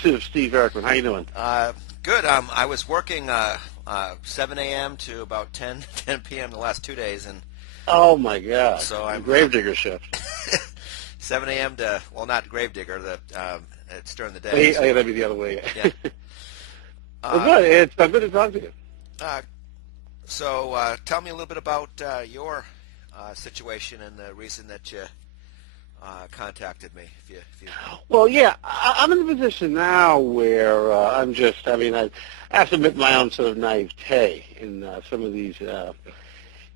Steve Erickson. How you doing? Good. I was working 7 a.m. to about 10 p.m. the last 2 days, and oh my God! So I'm gravedigger shift. 7 a.m. to not gravedigger. It's during the day. So, that'd be the other way. Yeah. Well, good. It's good to talk to you. So tell me a little bit about your situation and the reason that you contacted me. If you... Well, yeah, I'm in a position now where I'm just, I have to admit my own sort of naivete in some of these,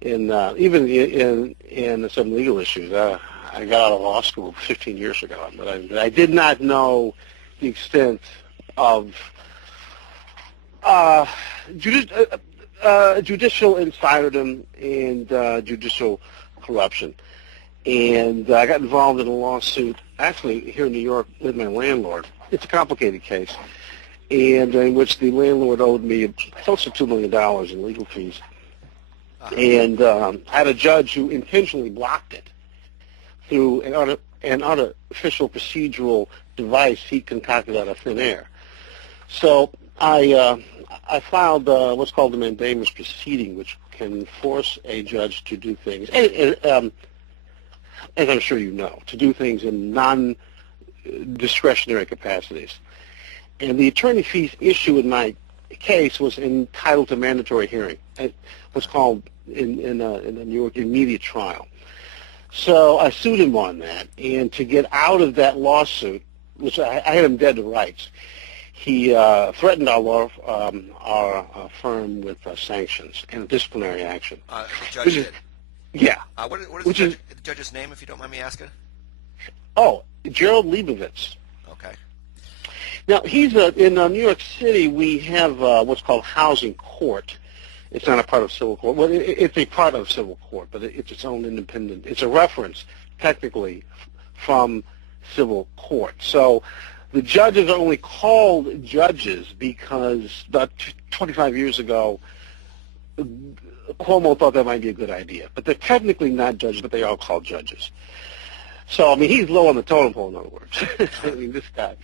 even in some legal issues. I got out of law school 15 years ago, but I did not know the extent of judicial insiderdom and judicial corruption. And I got involved in a lawsuit, actually here in New York, with my landlord. It's a complicated case, and in which the landlord owed me close to $2 million in legal fees. And I had a judge who intentionally blocked it through an artificial procedural device he concocted out of thin air. So I filed what's called a mandamus proceeding, which can force a judge to do things, as I'm sure you know, to do things in non-discretionary capacities. And the attorney fees issue in my case was entitled to mandatory hearing. It was called in the New York immediate trial. So I sued him on that, and to get out of that lawsuit, which I had him dead to rights, he threatened our firm with sanctions and disciplinary action. The judge did? Yeah. What is the judge's name, if you don't mind me asking? Oh, Gerald Leibovitz. Okay. Now, he's in New York City, we have what's called housing court. It's not a part of civil court. Well, it's a part of civil court, but it's its own independent. It's a reference, technically, from civil court. So the judges are only called judges because about 25 years ago, Cuomo thought that might be a good idea. But they're technically not judges, but they are called judges. So, he's low on the totem pole, in other words. This guy.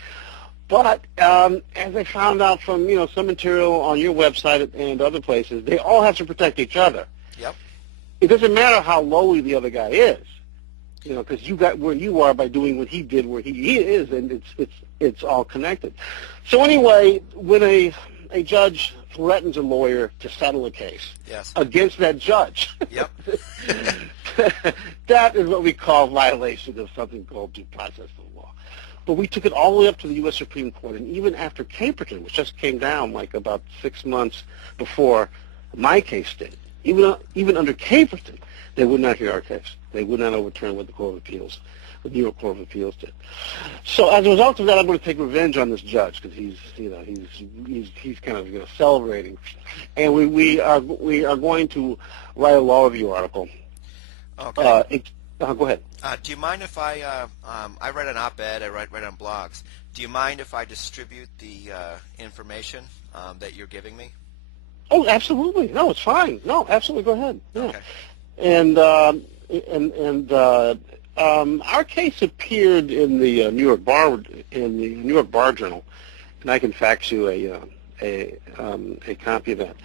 But as I found out from, some material on your website and other places, they all have to protect each other. Yep. It doesn't matter how lowly the other guy is, because you got where you are by doing what he did where he is, and it's all connected. So anyway, when a judge threatens a lawyer to settle a case against that judge, yep. That is what we call violation of something called due process of the law. But we took it all the way up to the U.S. Supreme Court, and even after Caperton, which just came down like about 6 months before my case did, even under Caperton, they would not hear our case. They would not overturn what the New York Court of Appeals did. So as a result of that, I'm going to take revenge on this judge because he's kind of celebrating, and we are going to write a law review article. Okay. Go ahead. Do you mind if I write an op-ed, I write on blogs. Do you mind if I distribute the information that you're giving me? Oh, absolutely. No, it's fine. No, absolutely. Go ahead. Yeah. Okay. And our case appeared in the New York Bar Journal, and I can fax you a copy of that.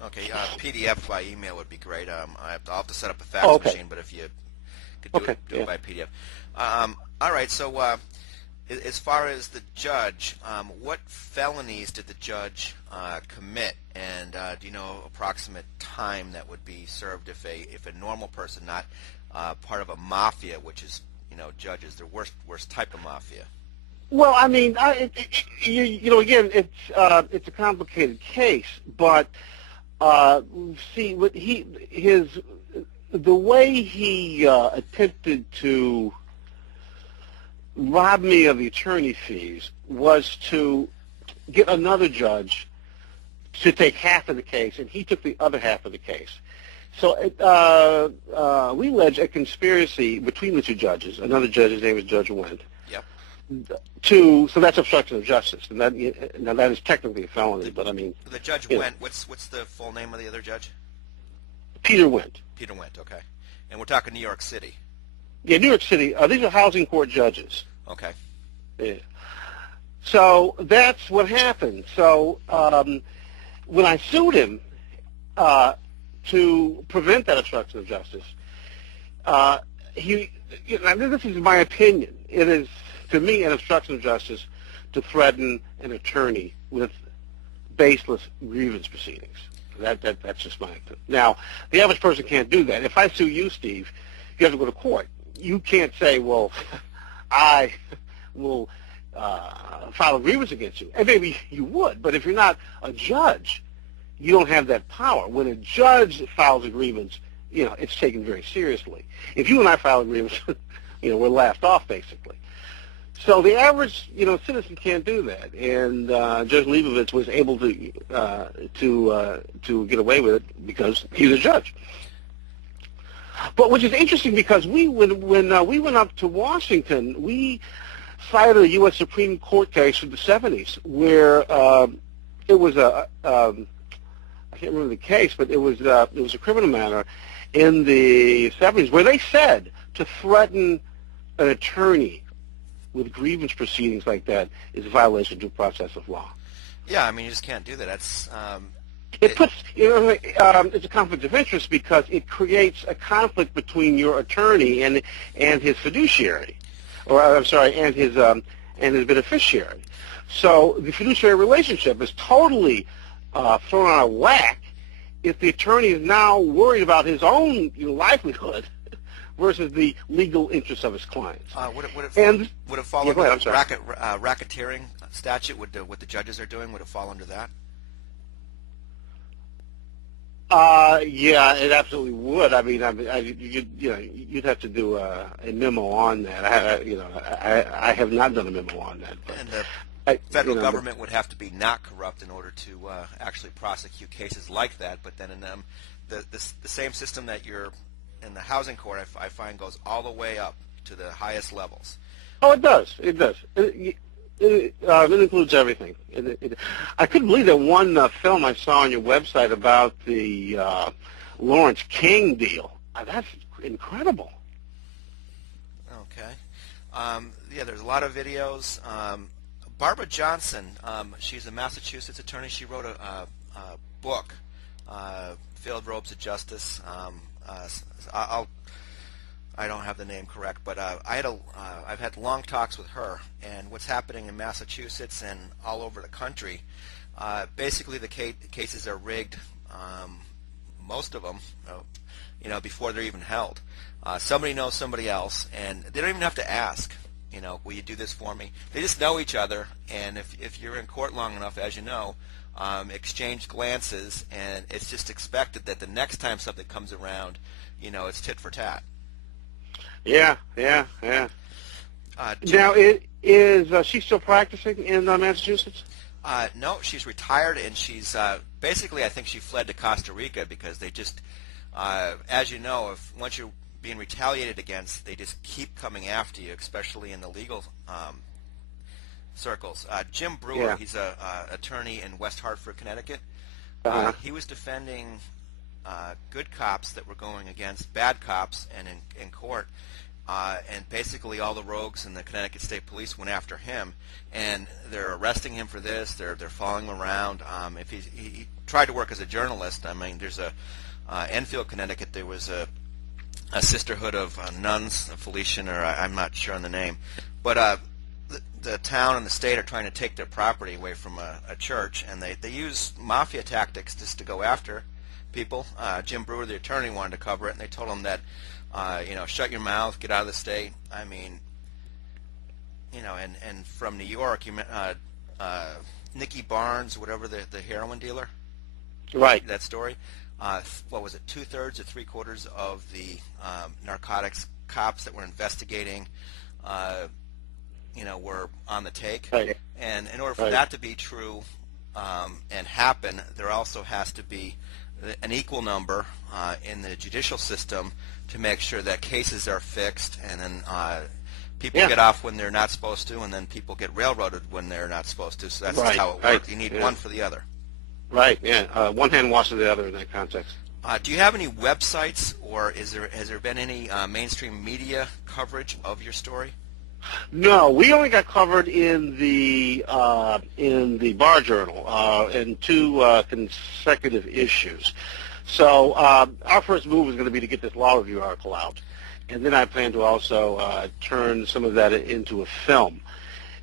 Okay, PDF by email would be great. I'll have to set up a fax machine, but if you could do it by PDF. All right, so as far as the judge, what felonies did the judge commit, and do you know approximate time that would be served if a normal person, not part of a mafia, which is judges, the worst type of mafia? Well, again, it's a complicated case, but see, the way he attempted to rob me of the attorney fees was to get another judge to take half of the case, and he took the other half of the case. So we allege a conspiracy between the two judges. Another judge, his name is Judge Wendt. Yep. So that's obstruction of justice, and that is technically a felony. But the Judge Wendt. What's the full name of the other judge? Peter Wendt. Peter Wendt. Okay, and we're talking New York City. Yeah, New York City. These are housing court judges. Okay. Yeah. So that's what happened. So when I sued him to prevent that obstruction of justice, this is my opinion. It is, to me, an obstruction of justice to threaten an attorney with baseless grievance proceedings. That's just my opinion. Now, the average person can't do that. If I sue you, Steve, you have to go to court. You can't say, well, I will file a grievance against you. And maybe you would, but if you're not a judge, you don't have that power. When a judge files a grievance, it's taken very seriously. If you and I file a grievance, we're laughed off, basically. So the average, citizen can't do that, and Judge Leibovitz was able to get away with it because he's a judge. But which is interesting because when we went up to Washington, we cited a U.S. Supreme Court case from the 70s where it was I can't remember the case, but it was a criminal matter in the 70s where they said to threaten an attorney with grievance proceedings like that is a violation of due process of law. Yeah, I mean, you just can't do that. That's it's a conflict of interest because it creates a conflict between your attorney and his fiduciary, and his beneficiary. So the fiduciary relationship is totally thrown out of whack if the attorney is now worried about his own livelihood versus the legal interests of his clients. Would it fall under the racketeering statute? What the judges are doing, would it fall under that? Yeah, it absolutely would. I mean, you'd have to do a memo on that. I have not done a memo on that. But and the federal government would have to be not corrupt in order to actually prosecute cases like that. But then in the same system that you're in the housing court, I find goes all the way up to the highest levels. Oh, it does. It does. It includes everything. I couldn't believe that one film I saw on your website about the Lawrence King deal. That's incredible. Okay. Yeah, there's a lot of videos. Barbara Johnson, she's a Massachusetts attorney. She wrote a book, Failed Robes of Justice. I don't have the name correct, but I've had long talks with her, and what's happening in Massachusetts and all over the country, basically the cases are rigged, most of them, before they're even held. Somebody knows somebody else, and they don't even have to ask, will you do this for me? They just know each other, and if you're in court long enough, as you know, exchange glances, and it's just expected that the next time something comes around, it's tit for tat. Yeah. Now, is she still practicing in Massachusetts? No, she's retired, and she's basically, I think she fled to Costa Rica because they just, as you know, once you're being retaliated against, they just keep coming after you, especially in the legal circles. Jim Brewer, he's an attorney in West Hartford, Connecticut. He was defending good cops that were going against bad cops, and in court, and basically all the rogues in the Connecticut State Police went after him, and they're arresting him for this. They're following him around. If he tried to work as a journalist, I mean, there's Enfield, Connecticut. There was a sisterhood of nuns, a Felician, or I'm not sure on the name, but the town and the state are trying to take their property away from a church, and they use mafia tactics just to go after people. Jim Brewer, the attorney, wanted to cover it, and they told him that, shut your mouth, get out of the state. I mean, and from New York, Nicky Barnes, whatever, the heroin dealer. Right. That story. What was it? 2/3 or 3/4 of the narcotics cops that were investigating, were on the take. Right. And in order for that to be true and happen, there also has to be an equal number in the judicial system to make sure that cases are fixed, and then people get off when they're not supposed to, and then people get railroaded when they're not supposed to. So that's just how it works. You need one for the other. Right. Yeah. One hand washes the other in that context. Do you have any websites, or has there been any mainstream media coverage of your story? No, we only got covered in the Bar Journal in two consecutive issues. So our first move was going to be to get this law review article out, and then I plan to also turn some of that into a film.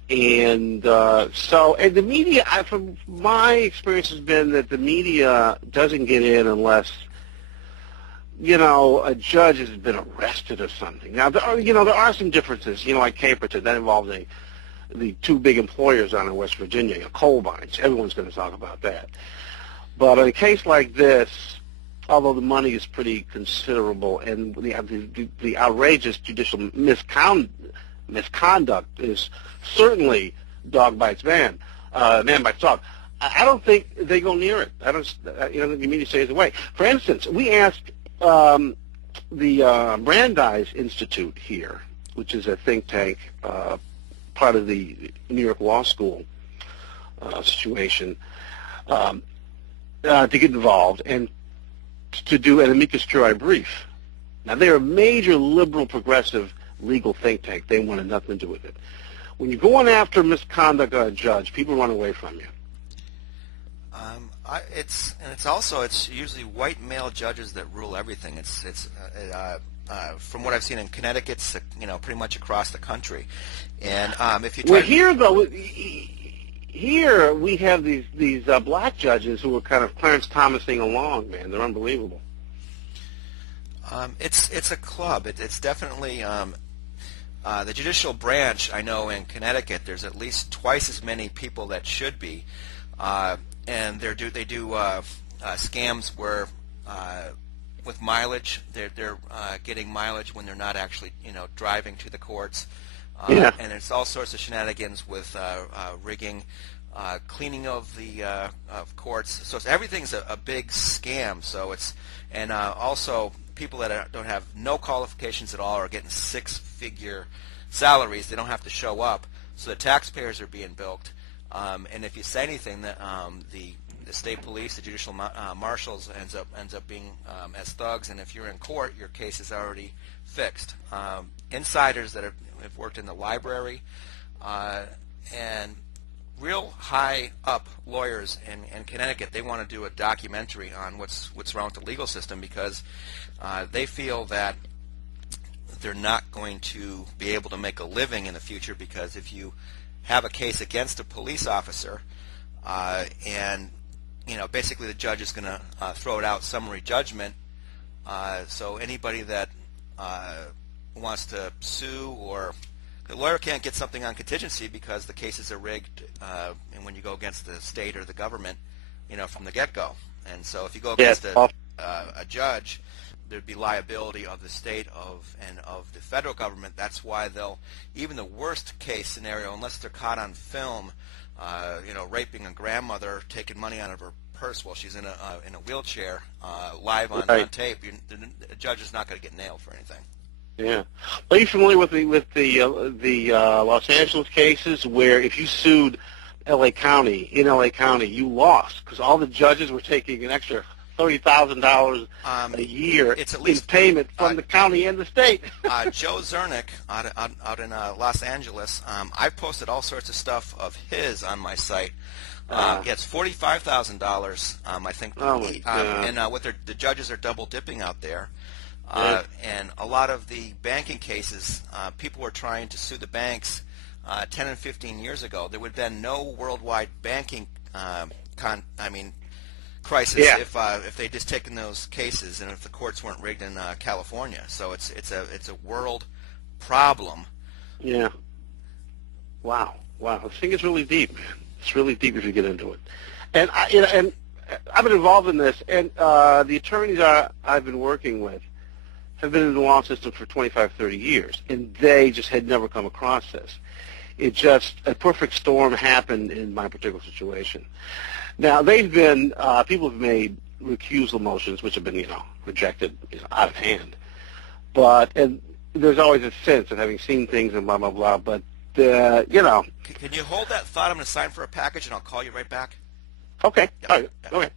And and the media, from my experience, has been that the media doesn't get in unless, a judge has been arrested or something. Now, there are some differences, like Caperton. That involved the two big employers down in West Virginia, coal mines. Everyone's going to talk about that. But in a case like this, although the money is pretty considerable and the outrageous judicial misconduct is certainly dog bites man, man bites dog, I don't think they go near it. I don't, the media stays away. For instance, we asked the Brandeis Institute here, which is a think tank, part of the New York Law School situation, to get involved and to do an amicus curiae brief. Now, they're a major liberal progressive legal think tank. They wanted nothing to do with it. When you're going after misconduct on a judge, people run away from you. It's usually white male judges that rule everything. From what I've seen in Connecticut, it's, pretty much across the country. And if you here we have these black judges who are kind of Clarence Thomasing along, man. They're unbelievable. It's a club. It's definitely the judicial branch. I know in Connecticut, there's at least twice as many people that should be. And they do scams where with mileage, they're getting mileage when they're not actually driving to the courts. And it's all sorts of shenanigans with rigging, cleaning of the of courts. So everything's a big scam. So also people that don't have no qualifications at all are getting six-figure salaries. They don't have to show up. So the taxpayers are being bilked. And if you say anything, that the state police, the judicial marshals, ends up being as thugs. And if you're in court, your case is already fixed. Insiders that have worked in the library and real high up lawyers in Connecticut, they want to do a documentary on what's wrong with the legal system because they feel that they're not going to be able to make a living in the future because if you have a case against a police officer, and basically the judge is going to throw it out summary judgment. So anybody that wants to sue, or the lawyer can't get something on contingency because the cases are rigged, and when you go against the state or the government, from the get-go. And so if you go against a judge, there'd be liability of the state and of the federal government. That's why even the worst case scenario, unless they're caught on film, raping a grandmother, taking money out of her purse while she's in a wheelchair, live on tape, the judge is not going to get nailed for anything. Yeah. Are you familiar with the Los Angeles cases where if you sued in L.A. County, you lost because all the judges were taking an extra $30,000 a year in payment from the county and the state. Joe Zernick out in Los Angeles, I've posted all sorts of stuff of his on my site. Gets $45,000, I think. And what the judges are double dipping out there. And a lot of the banking cases, people were trying to sue the banks 10 and 15 years ago. There would have been no worldwide banking crisis if they'd just taken those cases and if the courts weren't rigged in California. So it's a world problem. Yeah. Wow. This thing is really deep, man. It's really deep if you get into it. And I've been involved in this, and the attorneys I've been working with have been in the law system for 25, 30 years, and they just had never come across this. A perfect storm happened in my particular situation. Now, people have made recusal motions, which have been, rejected out of hand. And there's always a sense of having seen things and blah, blah, blah, but, Can you hold that thought? I'm going to sign for a package, and I'll call you right back. Okay. All right. Okay.